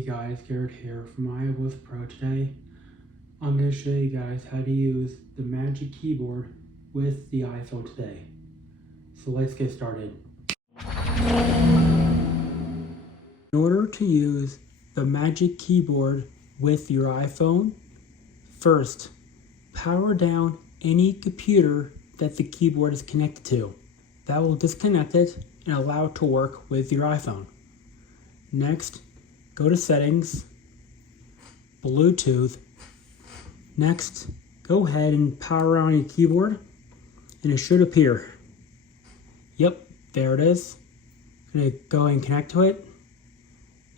Hey guys, Garrett here from iOS Pro. Today I'm going to show you guys how to use the Magic Keyboard with the iPhone today. So let's get started. In order to use the Magic Keyboard with your iPhone, first power down any computer that the keyboard is connected to. That will disconnect it and allow it to work with your iPhone. Next, go to Settings, Bluetooth. Next, go ahead and power on your keyboard, and it should appear. Yep, there it is. I'm going to go and connect to it,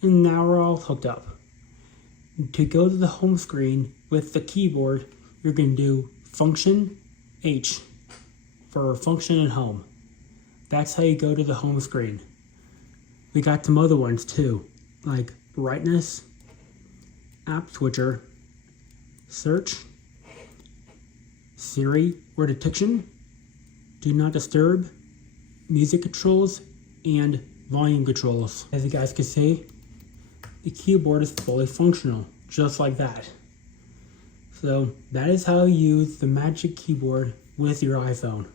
and now we're all hooked up. To go to the home screen with the keyboard, you're going to do Function H for Function and Home. That's how you go to the home screen. We got some other ones too, like Brightness, App Switcher, Search, Siri or Detection, Do Not Disturb, Music Controls, and Volume Controls. As you guys can see, the keyboard is fully functional, just like that. So that is how you use the Magic Keyboard with your iPhone.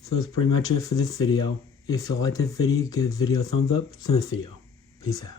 So that's pretty much it for this video. If you liked this video, give the video a thumbs up, send this video. Peace out.